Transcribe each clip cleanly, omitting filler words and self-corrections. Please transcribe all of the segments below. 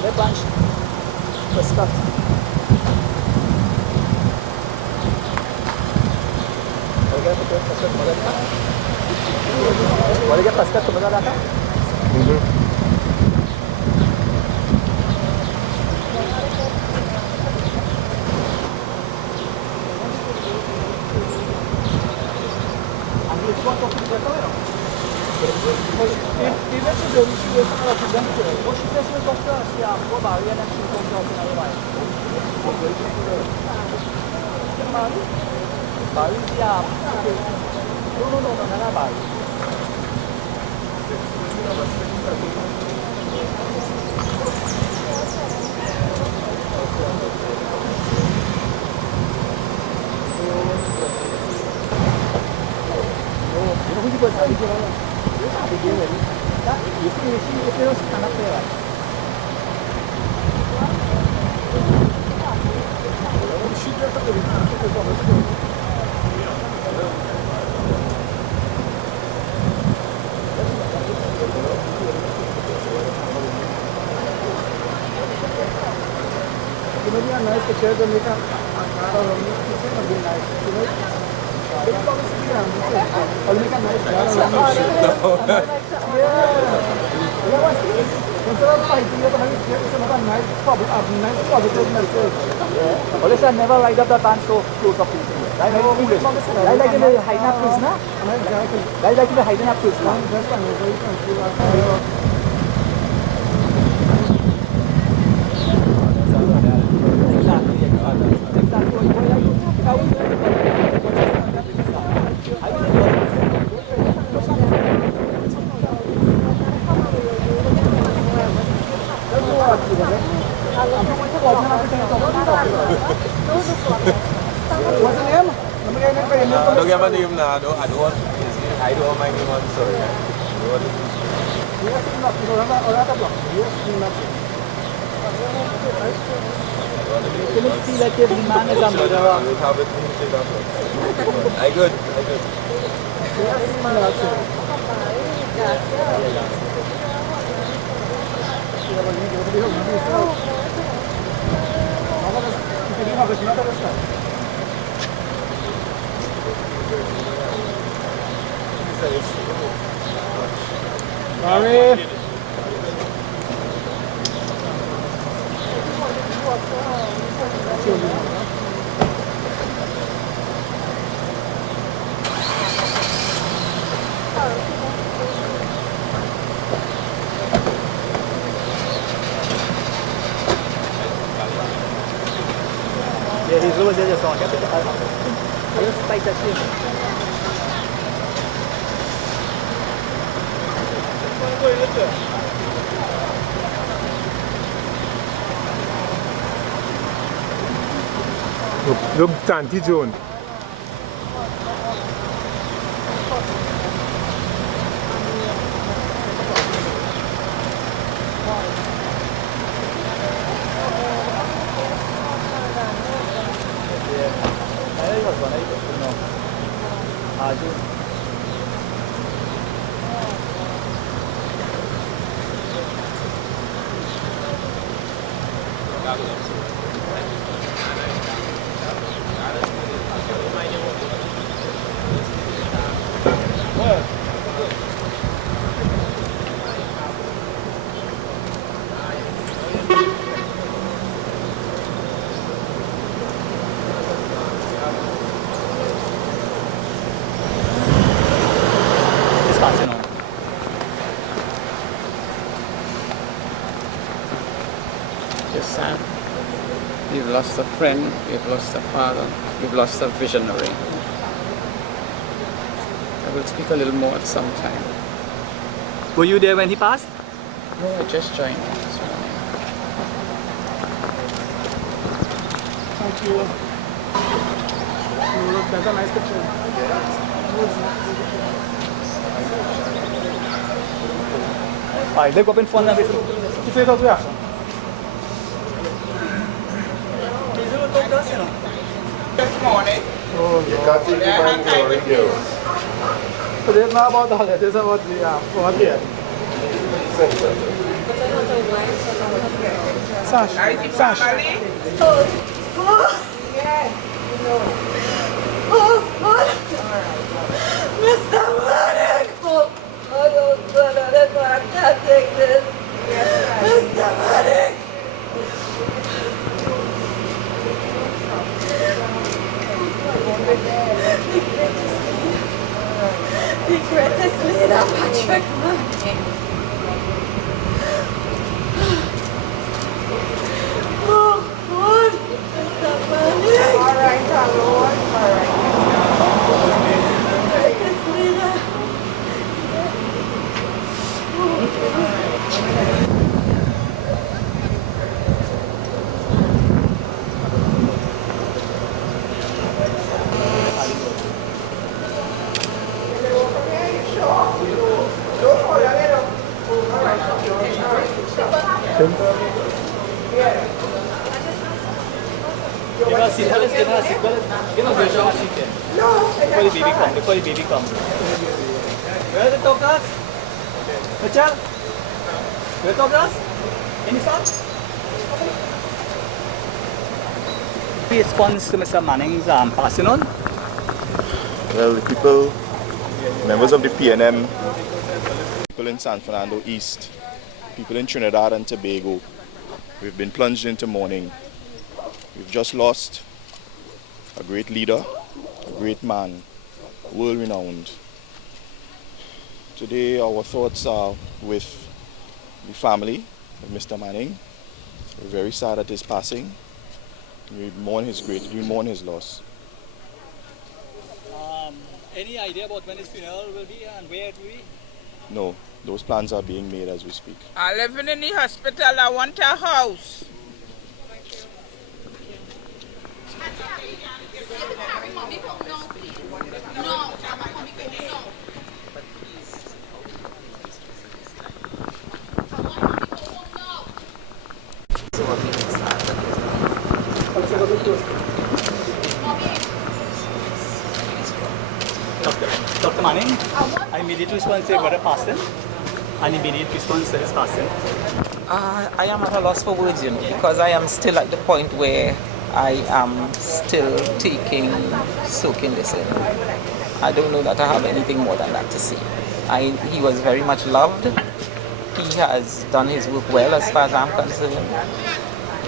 Lebanc pescat. Boleh pescat ke mana dah? Hollis never light up the band so close up to him. Like in the hiding prisoner. Like in the hiding prisoner. Don't give my name now. I don't want my name on sorry. Can you see like every man is a murderer? I good. Sorry. Yeah, he's always there just on. I just fight that him. Look, Tanti June. Sad. We've lost a friend, we've lost a father, we've lost a visionary. I will speak a little more at some time. Were you there when he passed? No, I just joined this morning. Thank you. That's a nice picture. Ai, they've got in front of it. Que fez a tua? Good morning. You can't take the man glory, girl. But it's not about all that, it's about the front here. Sash, Sash. Mr. Manic! Oh, I can't take this. Mr. Manic! The greatest leader, Patrick Manic. Oh, God. Mr. Manic. All right, Lord. All right. Greatest leader. Give her a seat. Hollis, give her a seat. Give her a seat here. Before the baby comes. Before the baby comes. Where are the tokas? Mitchell? Where are the tokas? Any thoughts? Response to Mr. Manning's passing on? Well, the people, members of the PNM, people in San Fernando East, people in Trinidad and Tobago, we've been plunged into mourning. We've just lost a great leader, a great man, world-renowned. Today our thoughts are with the family of Mr. Manning. We're very sad at his passing. We mourn his loss. Any idea about when his funeral will be and where it will be? No, those plans are being made as we speak. I live in the hospital. I want a house. Dr. Manning, I immediately respond to say brother passing. An immediate response to his passing. I am at a loss for words, you know, because I am still at the point where I am still soaking this in. I don't know that I have anything more than that to say. He was very much loved. He has done his work well as far as I'm concerned.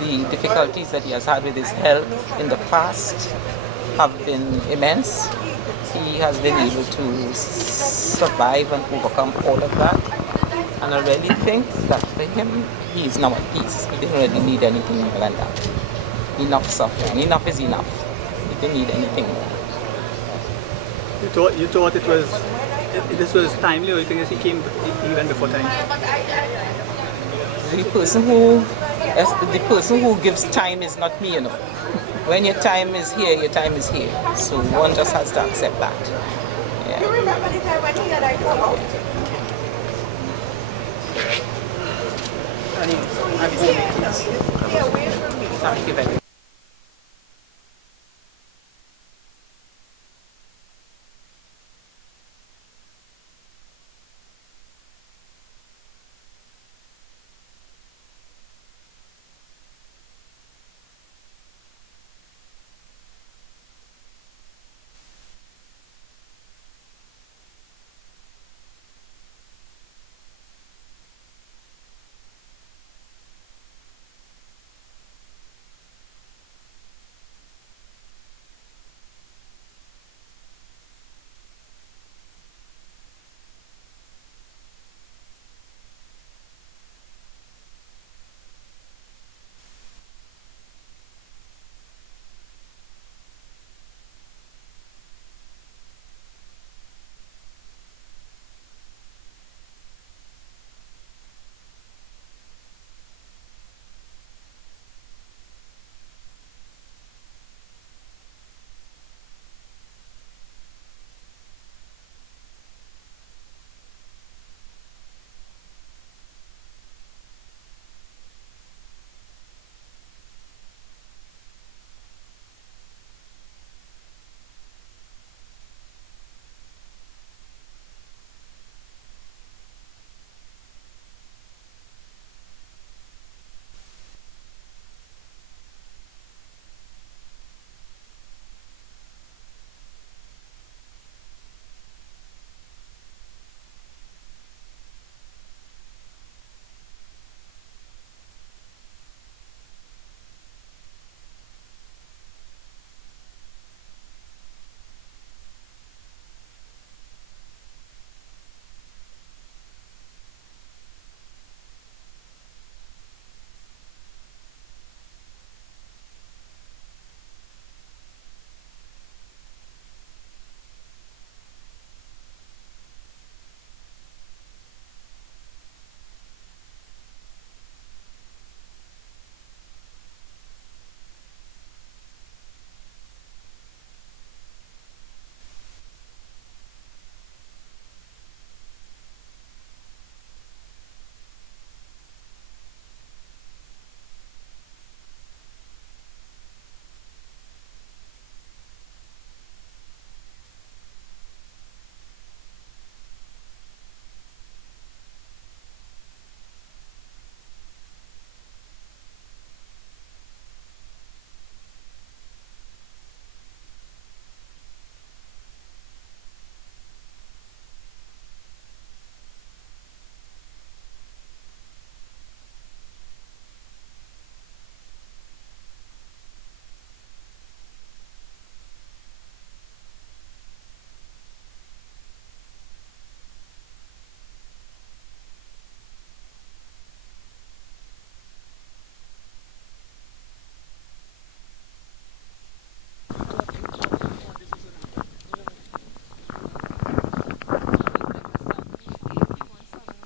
The difficulties that he has had with his health in the past have been immense. He has been able to survive and overcome all of that. And I really think that for him, he is now at peace. He didn't really need anything more than that. Enough suffering. Enough is enough. He didn't need anything more. You thought this was timely, or you think he came even before time? The person who gives time is not me, you know. When your time is here, your time is here. So one just has to accept that. Yeah. You remember the time when he and I come out? Stay away from me. Thank you very much.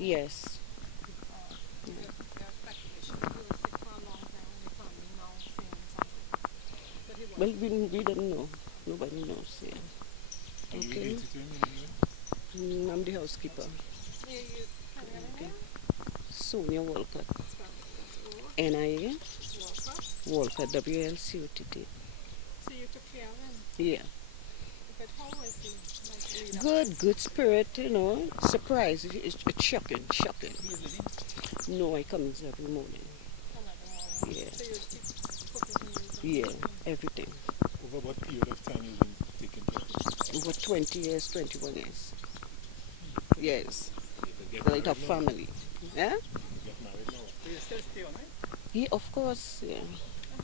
Yes. Well, we don't know. Nobody knows. Yeah. Okay. I'm the housekeeper. Okay. Sonia Walcott. NIA Walcott, WLCOTT. So you took care of him? Yeah. But how was he? Like, Good spirit, Surprise. It's shocking. No, I come every morning. Yeah. So you keep cooking? Yeah, everything. Over what period of time you've been taking care of it? Over 20 years, 21 years. Yes. Get Like a married now? family. Yeah? Get married now? So you still stay on, right? Yeah, of course, yeah. And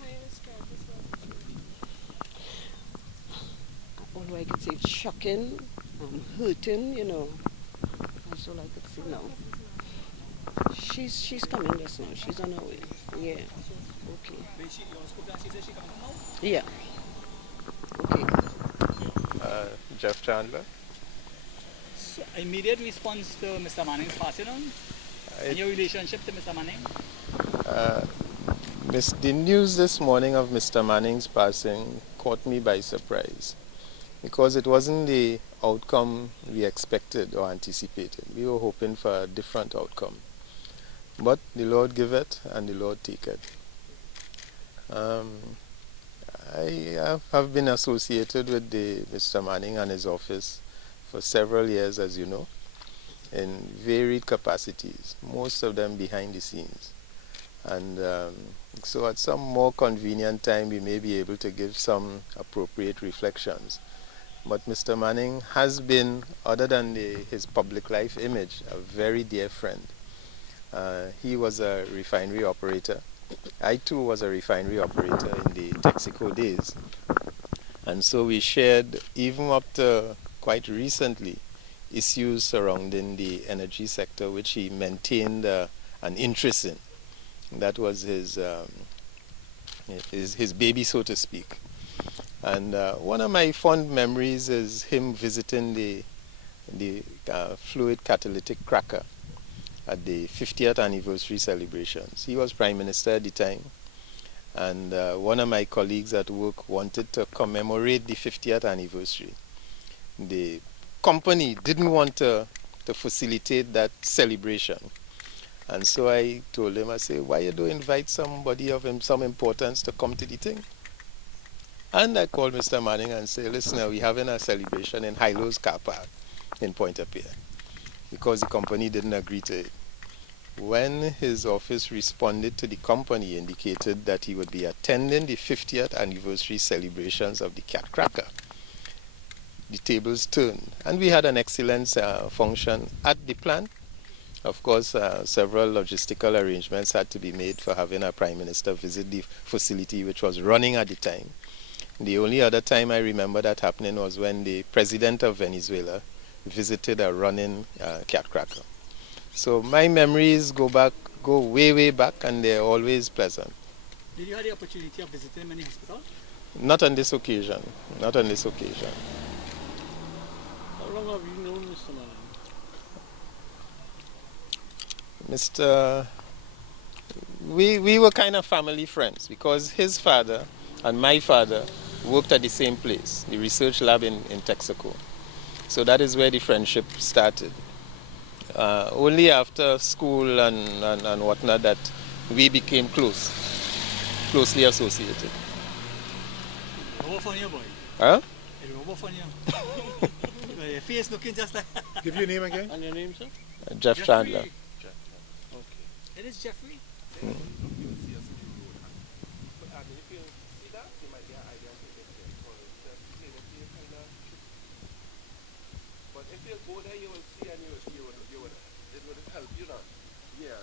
how you describe this one? Although I could say it's shocking, hurting, That's all I could say now. She's coming just now. She's on her way. Yeah. Okay. She spoke and she said she coming now? Yeah. Okay. Jeff Chandler. So, immediate response to Mr. Manning's passing on? And your relationship to Mr. Manning? The news this morning of Mr. Manning's passing caught me by surprise because it wasn't the outcome we expected or anticipated. We were hoping for a different outcome. But the Lord give it and the Lord take it. I have been associated with Mr. Manning and his office for several years, as you know, in varied capacities, most of them behind the scenes. And so at some more convenient time, we may be able to give some appropriate reflections. But Mr. Manning has been, other than his public life image, a very dear friend. He was a refinery operator. I too was a refinery operator in the Texaco days. And so we shared, even up to quite recently, issues surrounding the energy sector, which he maintained an interest in. That was his baby, so to speak. And one of my fond memories is him visiting the fluid catalytic cracker at the 50th anniversary celebrations. He was Prime Minister at the time, and one of my colleagues at work wanted to commemorate the 50th anniversary. The company didn't want to facilitate that celebration. And so I told him, I said, why you don't invite somebody of some importance to come to the thing? And I called Mr. Manning and said, listen, we're having a celebration in Hilo's car park in Pointe-à-Pierre, because the company didn't agree to it. When his office responded to the company, indicated that he would be attending the 50th anniversary celebrations of the cat cracker, the tables turned. And we had an excellent function at the plant. Of course, several logistical arrangements had to be made for having a Prime Minister visit the facility, which was running at the time. The only other time I remember that happening was when the President of Venezuela visited a running cat cracker. So my memories go way, way back, and they're always pleasant. Did you have the opportunity of visiting him in the hospital? Not on this occasion. Not on this occasion. How long have you known Mr. Manning? We were kind of family friends because his father and my father worked at the same place, the research lab in Texaco. So that is where the friendship started. Only after school and whatnot that we became closely associated. Over funny boy. Huh? Over funny. Your face looking just like. Give your name again? And your name, sir? Jeff Chandler. Okay. It is Jeffrey. But if you go there, you will see, and it would help you now. Yeah.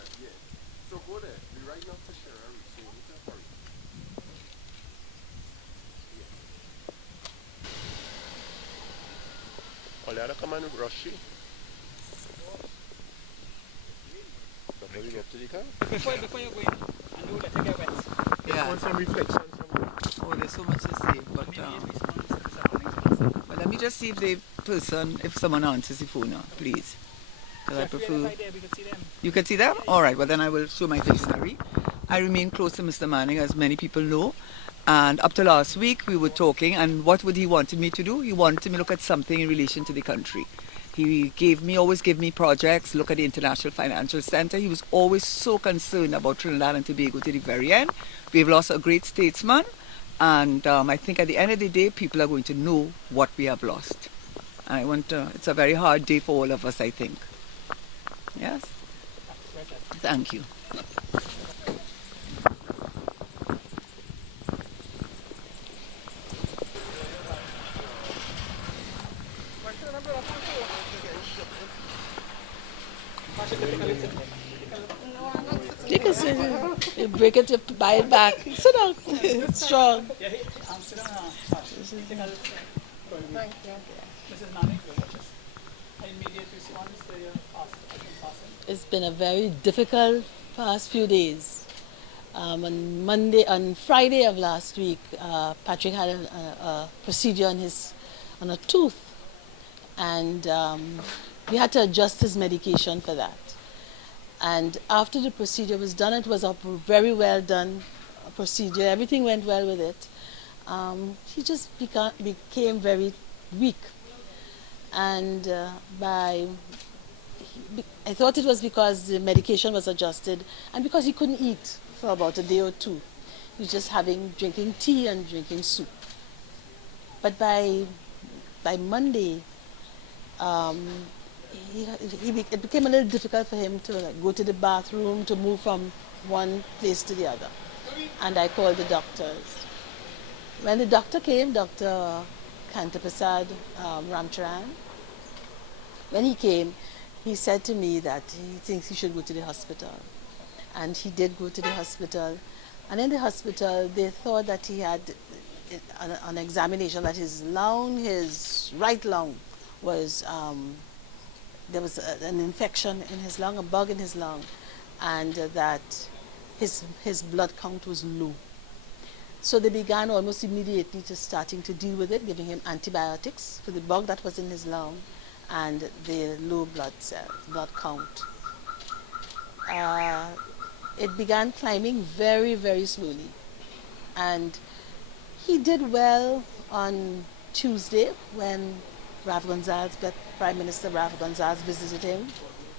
So go there. Be right now to Sherry, so you need to hurry. Yeah. All come and rush you. Before you go up to the car? Before you go in, I know that you get wet. Just want some reflections from you. Oh, there's so much to say, but Immediate response to Mr. Manning's passing. well, let me just see if someone answers the phone now, please. because I prefer. You can see them? All right, well then I will show my itinerary. I remain close to Mr. Manning, as many people know. And up to last week, we were talking, and what would he wanted me to do? He wanted me to look at something in relation to the country. He always gave me projects, look at the International Financial Center. He was always so concerned about Trinidad and Tobago to the very end. We've lost a great statesman, and I think at the end of the day, people are going to know what we have lost. It's a very hard day for all of us, I think. Yes? Thank you. You can sit. You break it, you buy it back. Sit down. It's strong. Thank you. Mrs. Manning, immediate response to your passing? It's been a very difficult past few days. On Friday of last week, Patrick had a procedure on a tooth, and we had to adjust his medication for that. And after the procedure was done, it was a very well done procedure. Everything went well with it. He just became very weak, and I thought it was because the medication was adjusted and because he couldn't eat for about a day or two. He was just drinking tea and drinking soup. But by Monday, it became a little difficult for him to go to the bathroom, to move from one place to the other. And I called the doctors. When the doctor came, Dr. Kantapasad Ramcharan, when he came, he said to me that he thinks he should go to the hospital. And he did go to the hospital. And in the hospital, they thought that he had an examination that his right lung was, there was an infection in his lung, a bug in his lung, and that his blood count was low. So they began almost immediately starting to deal with it, giving him antibiotics for the bug that was in his lung and the low blood count. It began climbing very, very slowly. And he did well on Tuesday when Prime Minister Ralph Gonzalez visited him.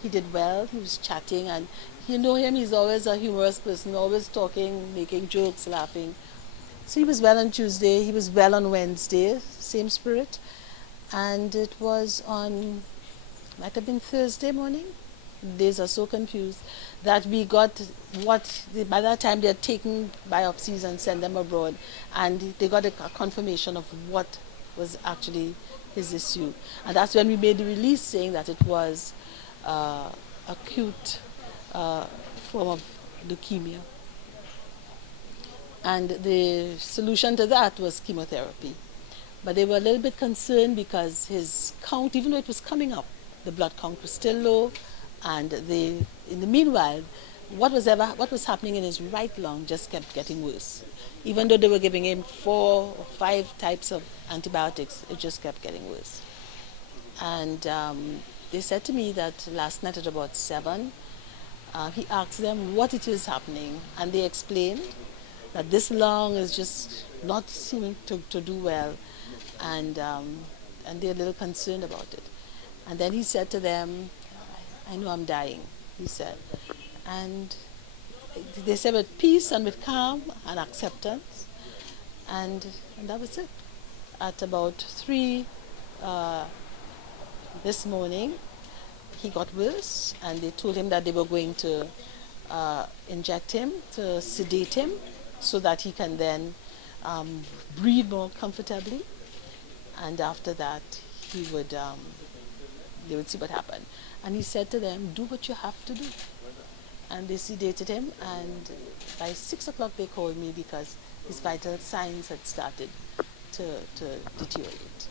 He did well, he was chatting, and you know him, he's always a humorous person, always talking, making jokes, laughing. So he was well on Tuesday, he was well on Wednesday, same spirit. And it was might have been Thursday morning, days are so confused, that we got by that time they're taking biopsies and send them abroad, and they got a confirmation of what was actually his issue. And that's when we made the release saying that it was acute form of leukemia. And the solution to that was chemotherapy. But they were a little bit concerned because his count, even though it was coming up, the blood count was still low, and in the meanwhile, what was happening in his right lung just kept getting worse. Even though they were giving him 4 or 5 types of antibiotics, it just kept getting worse. And they said to me that last night at about 7, he asked them what it is happening, and they explained that this lung is just not seeming to do well, and they're a little concerned about it. And then he said to them, I know I'm dying, he said. And they said with peace and with calm and acceptance, and that was it. At about 3 this morning, he got worse, and they told him that they were going to inject him, to sedate him, so that he can then breathe more comfortably. And after that, they would see what happened. And he said to them, do what you have to do. And they sedated him, and by 6 o'clock they called me because his vital signs had started to deteriorate.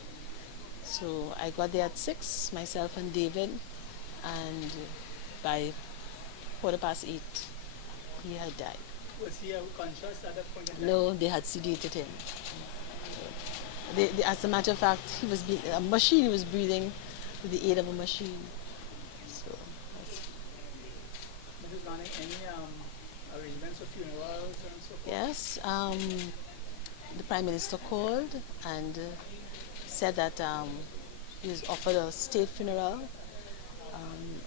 So I got there at 6, myself and David, and by 8:15, he had died. Was he unconscious at that point in time? No, they had sedated him. As a matter of fact, he was breathing with the aid of a machine. So Mrs. Manning, any arrangements for funerals and so forth? Yes, the Prime Minister called and said that he was offered a state funeral.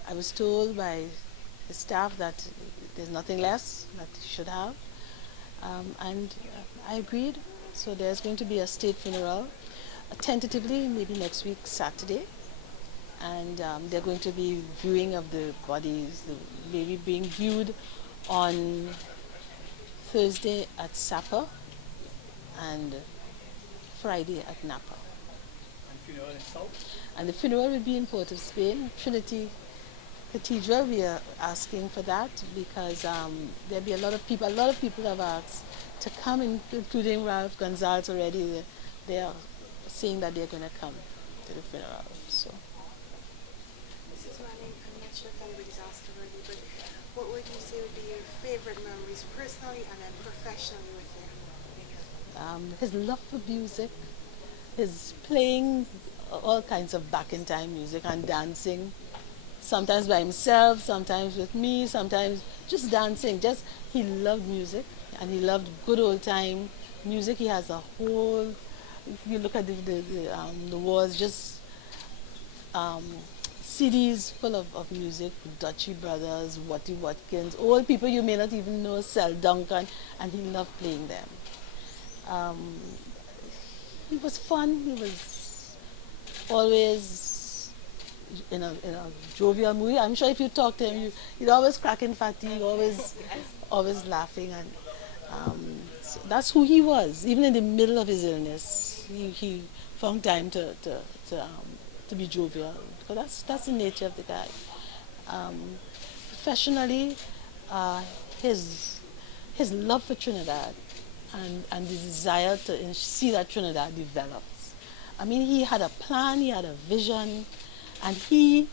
I was told by the staff that there's nothing less that he should have, and I agreed. So there's going to be a state funeral, tentatively maybe next week Saturday, and they're going to be viewing of the bodies, the baby being viewed on Thursday at Sapa and Friday at Napa. And funeral in South? And the funeral will be in Port of Spain, Trinity Cathedral. We are asking for that because there'll be a lot of people have asked to come, including Ralph Gonzalez already. They are saying that they're going to come to the funeral. So. Mrs. Manning, I'm not sure if anybody's asked already, but what would you say would be your favorite memories personally and then professionally with him? His love for music, his playing all kinds of back in time music and dancing, sometimes by himself, sometimes with me, sometimes just dancing. He loved music and he loved good old time music. He has a whole, if you look at the walls, just CDs full of music, Dutchy Brothers, Watty Watkins, old people you may not even know, Sel Duncan, and he loved playing them. He was fun. He was always in a jovial mood. I'm sure if you talk to him, he'd always cracking fatty, always laughing, and so that's who he was. Even in the middle of his illness, he found time to be jovial, because that's the nature of the guy. Professionally, his love for Trinidad and the desire to see that Trinidad develops. I mean, he had a plan, he had a vision, and he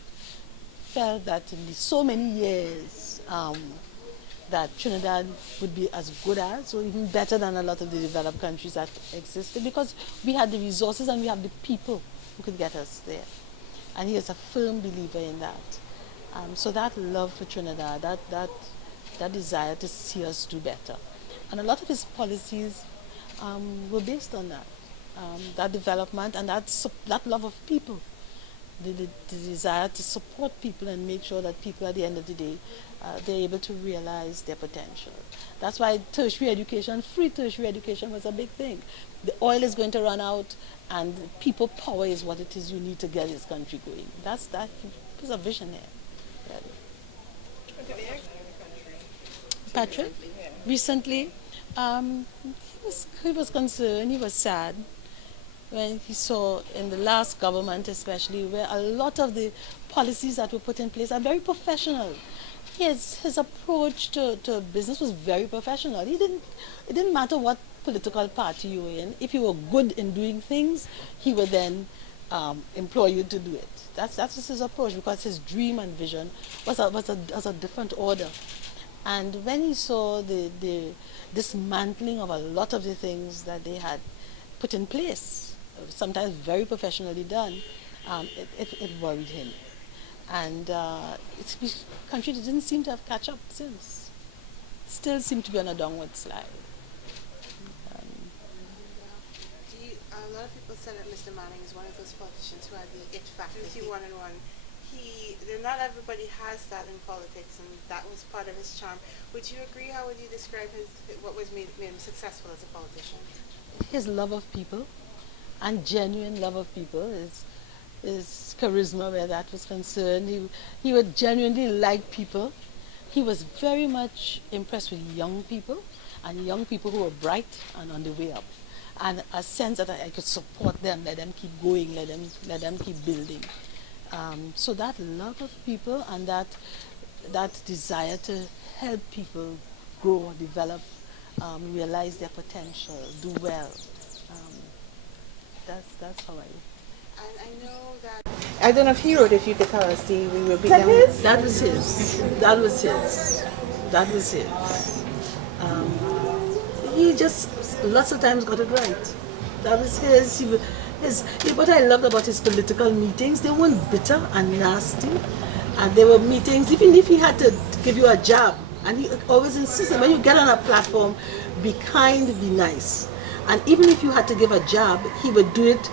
felt that in so many years that Trinidad would be as good as, or even better than a lot of the developed countries that existed, because we had the resources and we have the people who could get us there. And he is a firm believer in that. So that love for Trinidad, that desire to see us do better. And a lot of his policies were based on that development and that love of people, the desire to support people and make sure that people at the end of the day, they're able to realize their potential. That's why tertiary education, free tertiary education was a big thing. The oil is going to run out and people power is what it is you need to get this country going. That was a vision there. Really. Patrick, recently, he was concerned, he was sad when he saw in the last government especially, where a lot of the policies that were put in place are very professional. His approach to business was very professional. It didn't matter what political party you were in. If you were good in doing things, he would then employ you to do it. That's his approach, because his dream and vision was a different order. And when he saw the dismantling of a lot of the things that they had put in place, sometimes very professionally done, it worried him. And the country didn't seem to have catch up since. Still seem to be on a downward slide. A lot of people said that Mr. Manning is one of those politicians who had the it factor, one-on-one. Not everybody has that in politics, and that was part of his charm. Would you agree? How would you describe what made him successful as a politician? His love of people, and genuine love of people, his charisma where that was concerned. He would genuinely like people. He was very much impressed with young people, and young people who were bright and on the way up. And a sense that I could support them, let them keep going, let them keep building. So that love of people and that desire to help people grow, develop, realize their potential, do well. That's how I. And I know that. I don't know if he wrote "If You Could Tell Us," we will be. That was his. He just lots of times got it right. That was his. What I loved about his political meetings, they weren't bitter and nasty. And there were meetings, even if he had to give you a jab, and he always insisted, when you get on a platform, be kind, be nice. And even if you had to give a jab, he would do it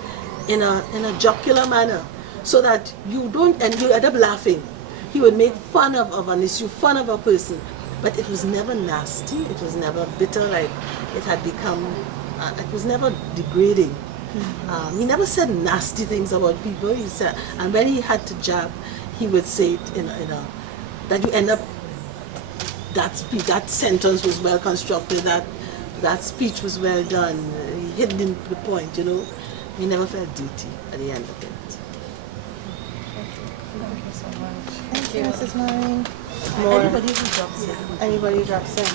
in a jocular manner, so that you don't, and you end up laughing. He would make fun of an issue, fun of a person, but it was never nasty, it was never bitter, like it had become, it was never degrading. He never said nasty things about people. He said, and when he had to jab, he would say it in a that you end up, that speech, that sentence was well constructed, that speech was well done. He hit the point, you know. He never felt duty at the end of it. Thank you, Mrs. Manning. Anybody who drops in. Anybody who drops in.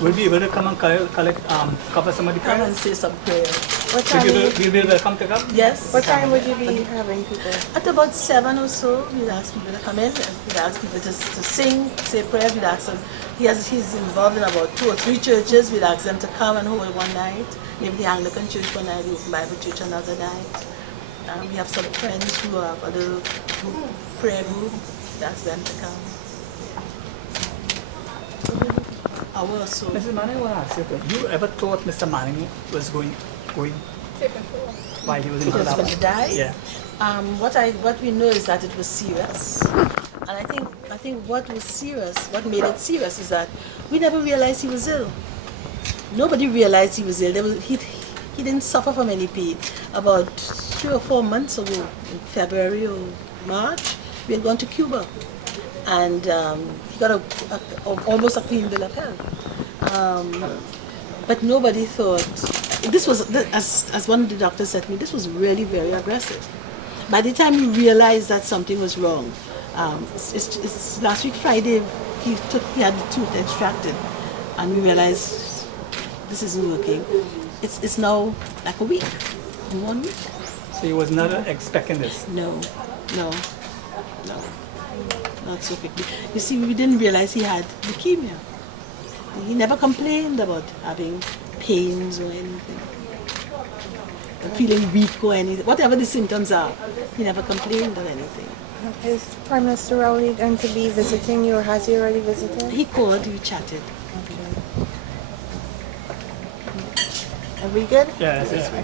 We'll be able to come and collect, cover some of the Come and prayers. say some prayers. What So time? we'll be welcome to come? Yes. What time would you be having people? At about 7 or so, we'll ask people to come in. We'll ask people to sing, say prayers. We'll ask them. He's involved in about 2 or 3 churches. We'll ask them to come and hold one night. Maybe the Anglican church one night, the Open Bible church another night. We have some friends who have a little group, prayer group. We'll ask them to come. Hour or so. Mrs. Manning, I want to ask you, you ever thought Mr. Manning was going while he was in He was going to die? Yeah. What we know is that it was serious, and I think what was serious, what made it serious, is that we never realized he was ill. Nobody realized he was ill. He didn't suffer from any pain. About 3 or 4 months ago, in February or March, we had gone to Cuba, and he got almost a clean bill of health. But nobody thought, this was, as one of the doctors said to me, this was really very aggressive. By the time you realized that something was wrong, it's last week Friday, he had the tooth extracted, and we realized this isn't working. It's now like a week, 1 week. So he was not expecting this? No, not so quickly. You see, we didn't realize he had leukemia. He never complained about having pains or anything, or feeling weak or anything. Whatever the symptoms are, he never complained or anything. Is Prime Minister Rowley going to be visiting you, or has he already visited? He called, we chatted. Okay. Are we good? Yeah, yes. Yeah.